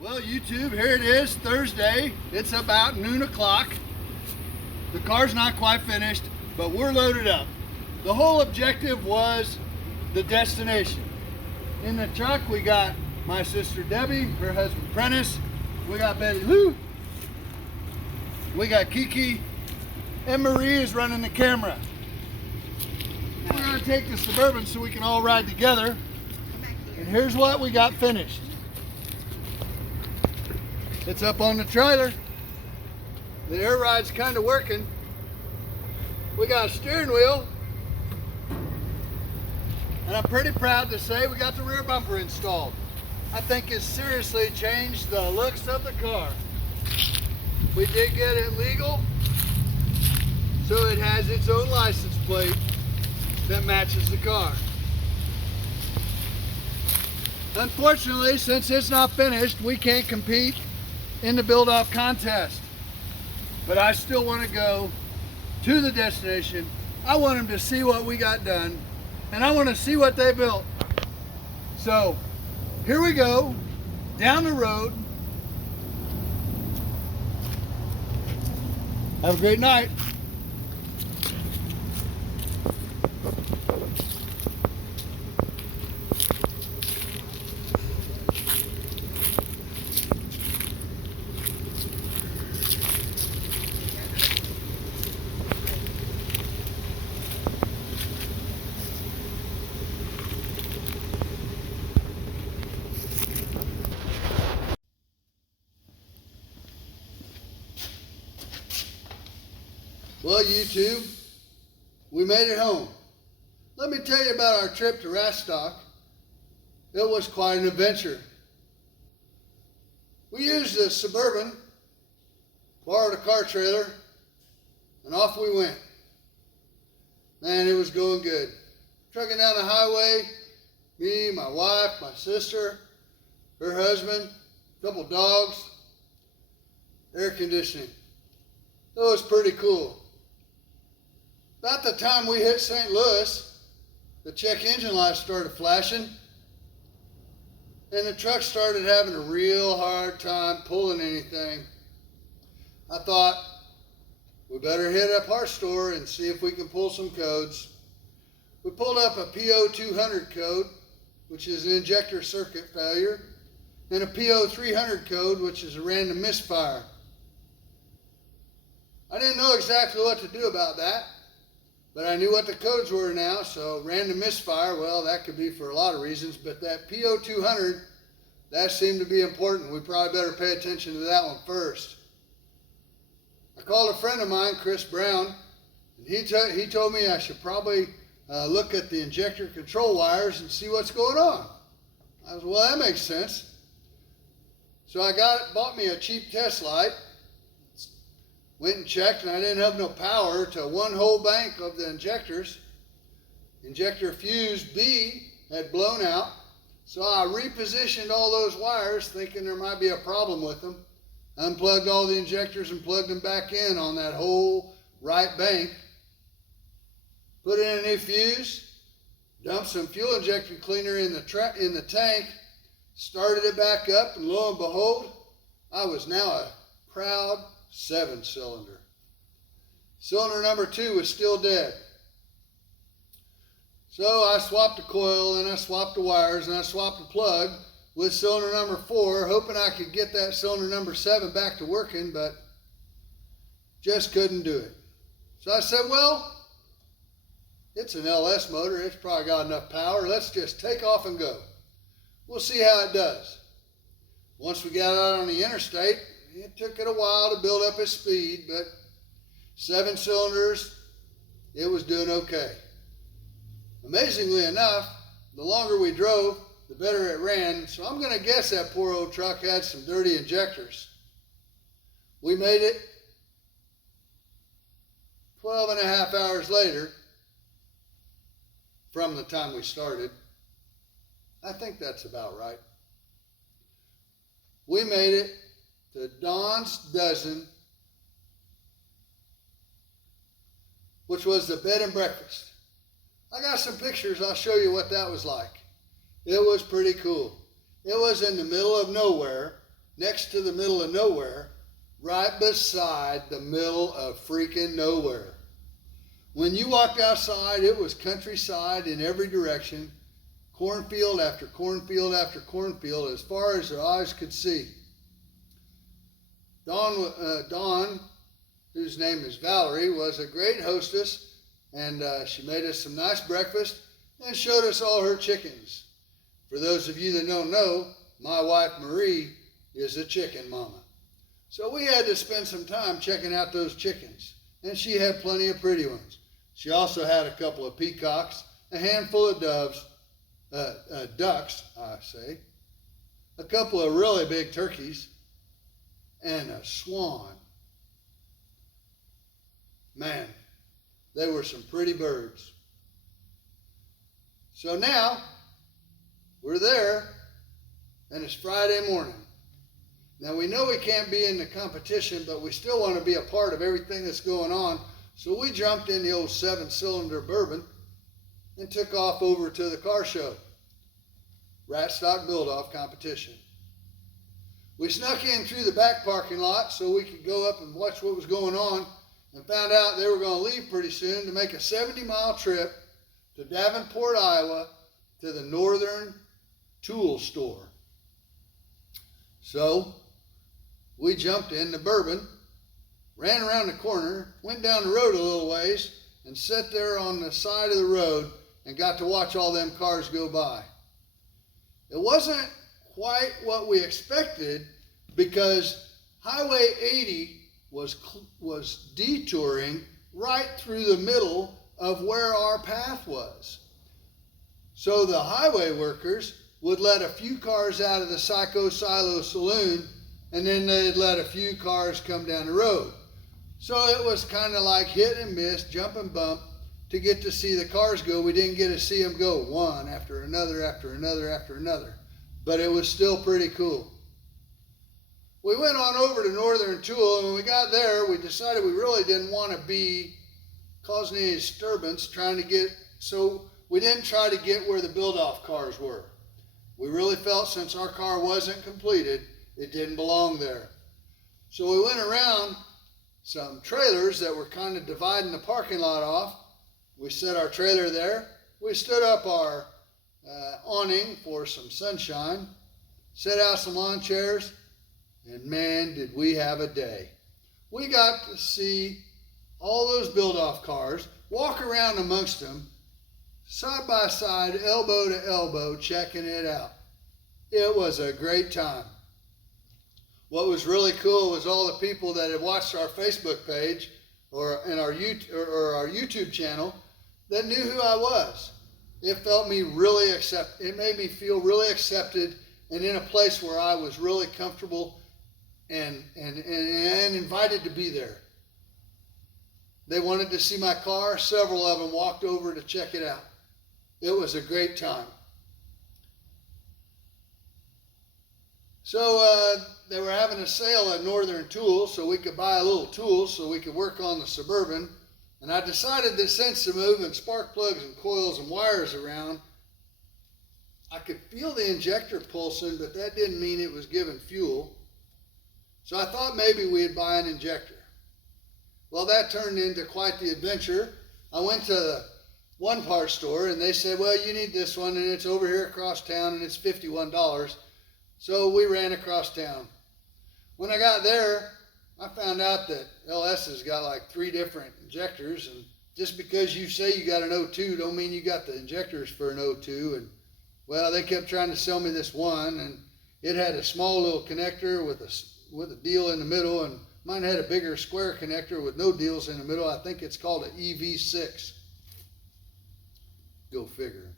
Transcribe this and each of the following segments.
Well, YouTube, here it is, Thursday. It's about noon o'clock. The car's not quite finished, but we're loaded up. The whole objective was the destination. In the truck, we got my sister Debbie, her husband Prentice, we got Betty Lou, we got Kiki, and Marie is running the camera. We're gonna take the Suburban so we can all ride together. And here's what we got finished. It's up on the trailer. The air ride's kind of working. We got a steering wheel. And I'm pretty proud to say we got the rear bumper installed. I think it's seriously changed the looks of the car. We did get it legal, so it has its own license plate that matches the car. Unfortunately, since it's not finished, we can't compete in the build-off contest. But I still want to go to the destination. I want them to see what we got done, and I want to see what they built. So here we go, down the road. Have a great night. Well, YouTube, we made it home. Let me tell you about our trip to Ratstock. It was quite an adventure. We used a Suburban, borrowed a car trailer, and off we went. Man, it was going good. Trucking down the highway, me, my wife, my sister, her husband, a couple dogs, air conditioning. It was pretty cool. About the time we hit St. Louis, the check engine lights started flashing, and the truck started having a real hard time pulling anything. I thought, we better hit up our store and see if we can pull some codes. We pulled up a PO200 code, which is an injector circuit failure, and a PO300 code, which is a random misfire. I didn't know exactly what to do about that, but I knew what the codes were now. So random misfire, well, that could be for a lot of reasons, but that PO200, that seemed to be important. We probably better pay attention to that one first. I called a friend of mine, Chris Brown, and he told me I should probably look at the injector control wires and see what's going on. I was, well, that makes sense. So I bought me a cheap test light. Went and checked, and I didn't have no power to one whole bank of the injectors. Injector fuse B had blown out, so I repositioned all those wires thinking there might be a problem with them. Unplugged all the injectors and plugged them back in on that whole right bank. Put in a new fuse, dumped some fuel injector cleaner in the tank, started it back up, and lo and behold, I was now a proud 7-cylinder. Cylinder number 2 was still dead. So I swapped the coil, and I swapped the wires, and I swapped the plug with cylinder number 4, hoping I could get that cylinder number 7 back to working, but just couldn't do it. So I said, well, it's an LS motor, it's probably got enough power, let's just take off and go. We'll see how it does. Once we got out on the interstate, it took it a while to build up its speed, but 7 cylinders, it was doing okay. Amazingly enough, the longer we drove, the better it ran, so I'm going to guess that poor old truck had some dirty injectors. We made it 12 and a half hours later from the time we started. I think that's about right. We made it to Don's Dozen, which was the bed and breakfast. I got some pictures. I'll show you what that was like. It was pretty cool. It was in the middle of nowhere, next to the middle of nowhere, right beside the middle of freaking nowhere. When you walked outside, it was countryside in every direction, cornfield after cornfield after cornfield, as far as your eyes could see. Dawn, whose name is Valerie, was a great hostess, and she made us some nice breakfast and showed us all her chickens. For those of you that don't know, my wife Marie is a chicken mama. So we had to spend some time checking out those chickens, and she had plenty of pretty ones. She also had a couple of peacocks, a handful of ducks, a couple of really big turkeys, and a swan. Man, they were some pretty birds. So now, we're there, and it's Friday morning. Now we know we can't be in the competition, but we still want to be a part of everything that's going on. So we jumped in the old 7-cylinder bourbon and took off over to the car show. Ratstock build-off competition. We snuck in through the back parking lot so we could go up and watch what was going on, and found out they were going to leave pretty soon to make a 70-mile trip to Davenport, Iowa, to the Northern Tool Store. So we jumped in the bourbon, ran around the corner, went down the road a little ways, and sat there on the side of the road and got to watch all them cars go by. It wasn't quite what we expected, because Highway 80 was detouring right through the middle of where our path was. So the highway workers would let a few cars out of the Psycho Silo Saloon, and then they'd let a few cars come down the road. So it was kind of like hit and miss, jump and bump to get to see the cars go. We didn't get to see them go one after another, after another, after another. But it was still pretty cool. We went on over to Northern Tool, and when we got there, we decided we really didn't want to be causing any disturbance trying to get, so we didn't try to get where the build-off cars were. We really felt since our car wasn't completed, it didn't belong there. So we went around some trailers that were kind of dividing the parking lot off. We set our trailer there. We stood up our awning for some sunshine, set out some lawn chairs, and man, did we have a day. We got to see all those build-off cars, walk around amongst them, side by side, elbow to elbow, checking it out. It was a great time. What was really cool was all the people that had watched our Facebook page or our YouTube channel that knew who I was. It made me feel really accepted and in a place where I was really comfortable and invited to be there. They wanted to see my car. Several of them walked over to check it out. It was a great time. So they were having a sale at Northern Tools, so we could buy a little tools so we could work on the Suburban. And I decided that since the moving spark plugs and coils and wires around, I could feel the injector pulsing, but that didn't mean it was giving fuel. So I thought maybe we'd buy an injector. Well, that turned into quite the adventure. I went to the one part store and they said, well, you need this one and it's over here across town and it's $51. So we ran across town. When I got there, I found out that LS has got like 3 different injectors, and just because you say you got an O2 don't mean you got the injectors for an O2. And well, they kept trying to sell me this one, and it had a small little connector with a deal in the middle, and mine had a bigger square connector with no deals in the middle. I think it's called an EV6. Go figure.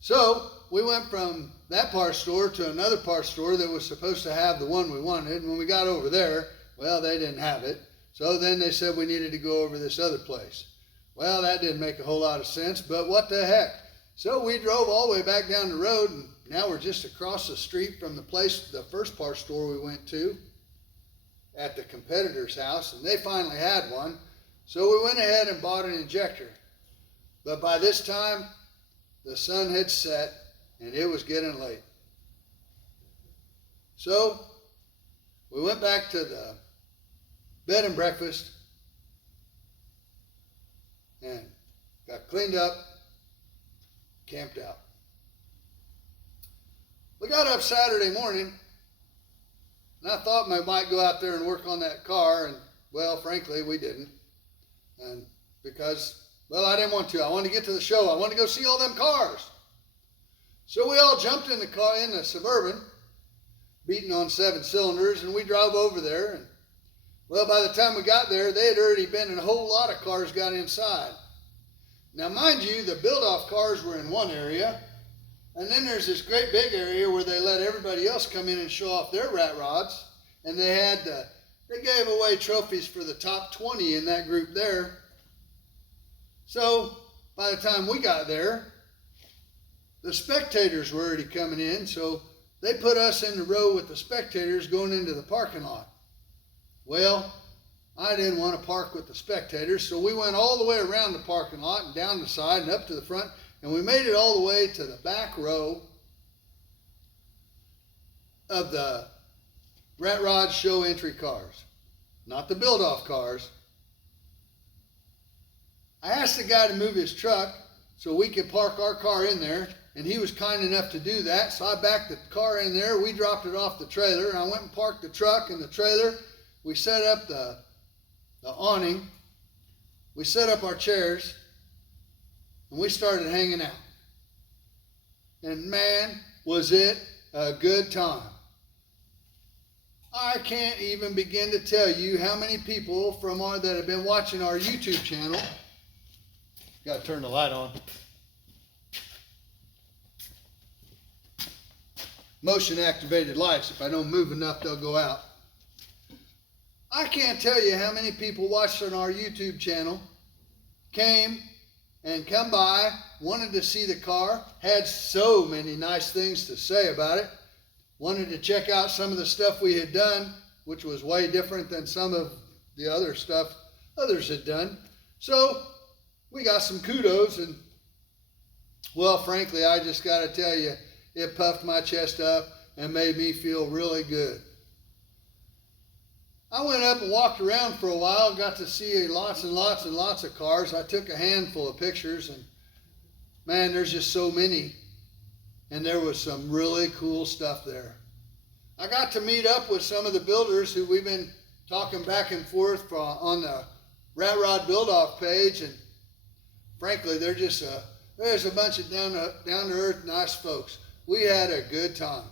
So we went from that parts store to another parts store that was supposed to have the one we wanted. And when we got over there, well, they didn't have it. So then they said we needed to go over this other place. Well, that didn't make a whole lot of sense, but what the heck. So we drove all the way back down the road, and now we're just across the street from the first parts store we went to at the competitor's house, and they finally had one. So we went ahead and bought an injector. But by this time, the sun had set and it was getting late. So we went back to the bed and breakfast and got cleaned up, camped out. We got up Saturday morning, and I thought we might go out there and work on that car, and well, frankly, we didn't. And because, well, I didn't want to. I wanted to get to the show. I wanted to go see all them cars. So we all jumped in the car, in the Suburban, beating on 7 cylinders, and we drove over there. And well, by the time we got there, they had already been in a whole lot of cars got inside. Now, mind you, the build-off cars were in one area, and then there's this great big area where they let everybody else come in and show off their rat rods, and they gave away trophies for the top 20 in that group there. So by the time we got there, the spectators were already coming in, so they put us in the row with the spectators going into the parking lot. Well, I didn't want to park with the spectators, so we went all the way around the parking lot and down the side and up to the front, and we made it all the way to the back row of the Rat Rod show entry cars, not the build-off cars. I asked the guy to move his truck so we could park our car in there, and he was kind enough to do that, so I backed the car in there. We dropped it off the trailer, and I went and parked the truck in the trailer. We set up the awning, we set up our chairs, and we started hanging out. And man, was it a good time. I can't even begin to tell you how many people that have been watching our YouTube channel. Got to turn the light on. Motion activated lights. If I don't move enough, they'll go out. I can't tell you how many people watching our YouTube channel came and come by, wanted to see the car, had so many nice things to say about it, wanted to check out some of the stuff we had done, which was way different than some of the other stuff others had done. So we got some kudos, and well, frankly, I just got to tell you, it puffed my chest up and made me feel really good. I went up and walked around for a while, got to see lots and lots and lots of cars. I took a handful of pictures, and man, there's just so many. And there was some really cool stuff there. I got to meet up with some of the builders who we've been talking back and forth on the Rat Rod Build-Off page, and frankly, there's a bunch of down-to-earth, nice folks. We had a good time.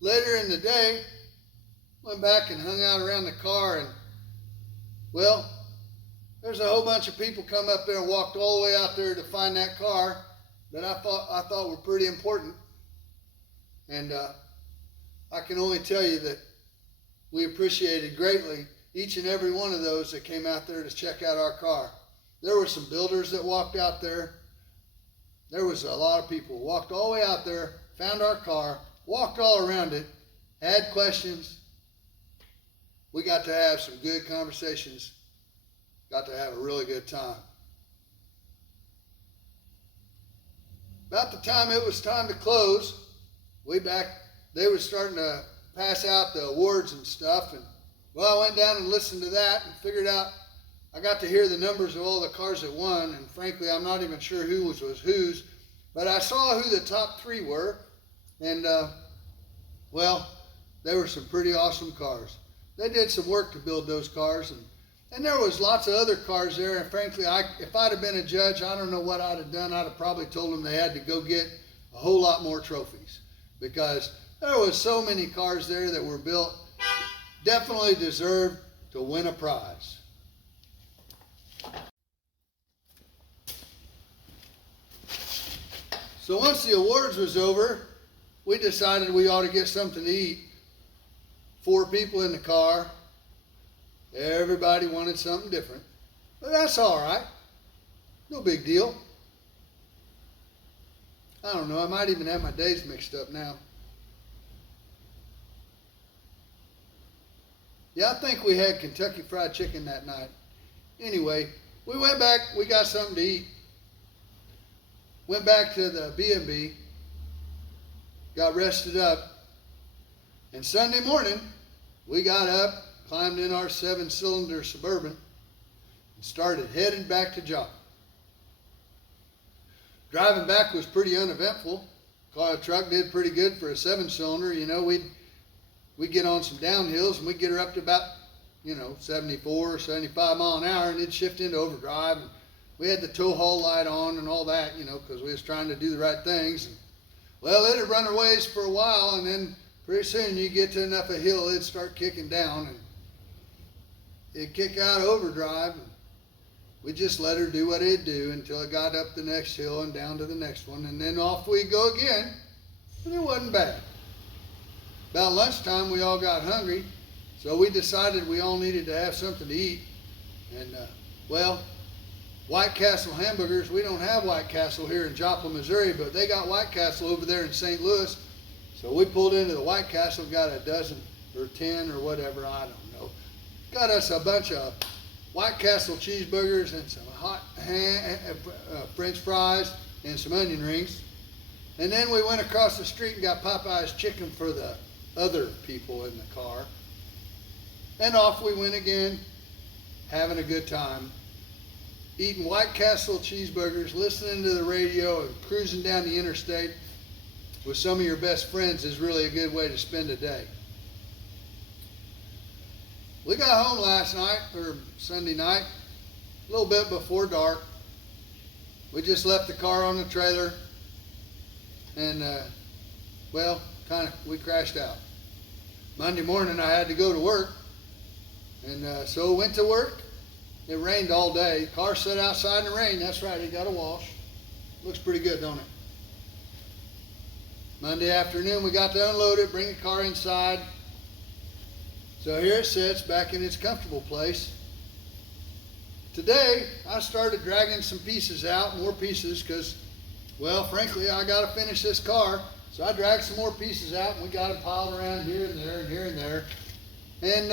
Later in the day, went back and hung out around the car, and well, there's a whole bunch of people come up there and walked all the way out there to find that car that I thought were pretty important. And I can only tell you that we appreciated greatly each and every one of those that came out there to check out our car. There were some builders that walked out there. There was a lot of people who walked all the way out there, found our car, walked all around it, had questions. We got to have some good conversations. Got to have a really good time. About the time it was time to close, they were starting to pass out the awards and stuff. And well, I went down and listened to that and figured out, I got to hear the numbers of all the cars that won. And frankly, I'm not even sure who was whose, but I saw who the top 3 were. And well, they were some pretty awesome cars. They did some work to build those cars, and there was lots of other cars there. And frankly, if I'd have been a judge, I don't know what I'd have done. I'd have probably told them they had to go get a whole lot more trophies, because there was so many cars there that were built, definitely deserved to win a prize. So once the awards was over, we decided we ought to get something to eat. 4 people in the car. Everybody wanted something different. But that's all right. No big deal. I don't know. I might even have my days mixed up now. Yeah, I think we had Kentucky Fried Chicken that night. Anyway, we went back. We got something to eat. went back to the B&B, got rested up, and Sunday morning we got up, climbed in our 7-cylinder Suburban, and started heading back to job. Driving back was pretty uneventful. The truck did pretty good for a 7-cylinder. You know, we'd get on some downhills and we'd get her up to about, 74 or 75 mile an hour, and it'd shift into overdrive. And we had the tow haul light on and all that, because we was trying to do the right things. And, well, it'd run her ways for a while, and then pretty soon you get to enough a hill, it'd start kicking down, and it'd kick out of overdrive. And we just let her do what it'd do until it got up the next hill and down to the next one, and then off we go again, and it wasn't bad. About lunchtime, we all got hungry, so we decided we all needed to have something to eat. And, White Castle hamburgers, we don't have White Castle here in Joplin, Missouri, but they got White Castle over there in St. Louis. So we pulled into the White Castle, got a dozen or 10 or whatever, I don't know. Got us a bunch of White Castle cheeseburgers and some hot French fries and some onion rings. And then we went across the street and got Popeye's chicken for the other people in the car. And off we went again, having a good time. Eating White Castle cheeseburgers, listening to the radio, and cruising down the interstate with some of your best friends is really a good way to spend a day. We got home last night, or Sunday night, a little bit before dark. We just left the car on the trailer, and, we crashed out. Monday morning I had to go to work, and so went to work. It rained all day. Car sat outside in the rain. That's right, it got a wash. Looks pretty good, don't it? Monday afternoon we got to unload it, bring the car inside. So here it sits back in its comfortable place. Today I started dragging some pieces out, more pieces, because, frankly, I got to finish this car. So I dragged some more pieces out, and we got them piled around here and there and here and there. And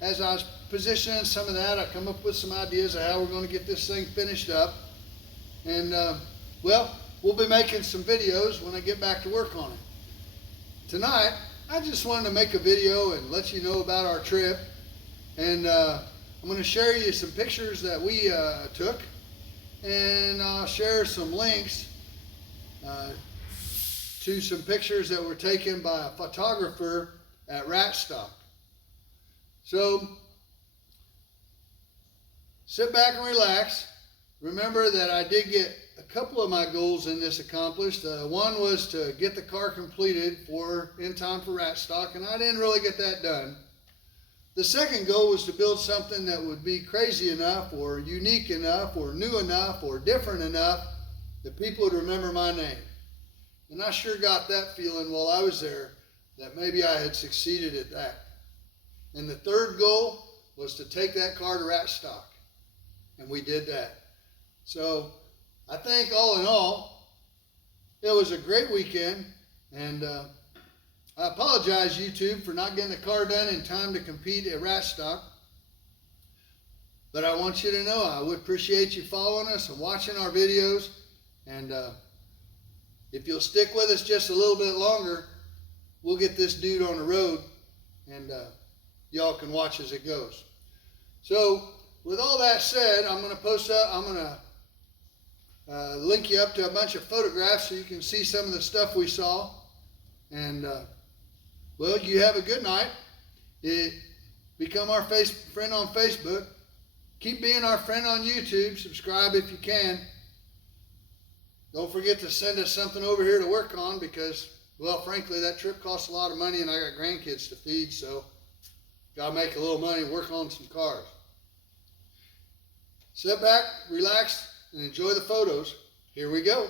as I was positioning some of that, I come up with some ideas of how we're going to get this thing finished up. And, we'll be making some videos when I get back to work on it. Tonight, I just wanted to make a video and let you know about our trip. And I'm going to share you some pictures that we took. And I'll share some links to some pictures that were taken by a photographer at Ratstock. So, sit back and relax. Remember that I did get a couple of my goals in this accomplished. One was to get the car completed in time for Ratstock, and I didn't really get that done. The second goal was to build something that would be crazy enough or unique enough or new enough or different enough that people would remember my name. And I sure got that feeling while I was there that maybe I had succeeded at that. And the third goal was to take that car to Ratstock. And we did that. So I think all in all, it was a great weekend. And I apologize, YouTube, for not getting the car done in time to compete at Ratstock. But I want you to know I would appreciate you following us and watching our videos. And if you'll stick with us just a little bit longer, we'll get this dude on the road. And y'all can watch as it goes. So with all that said, I'm going to link you up to a bunch of photographs so you can see some of the stuff we saw. And you have a good night. Become our friend on Facebook. Keep being our friend on YouTube. Subscribe if you can. Don't forget to send us something over here to work on because, frankly, that trip costs a lot of money and I got grandkids to feed, so got to make a little money and work on some cars. Sit back, relax, and enjoy the photos. Here we go.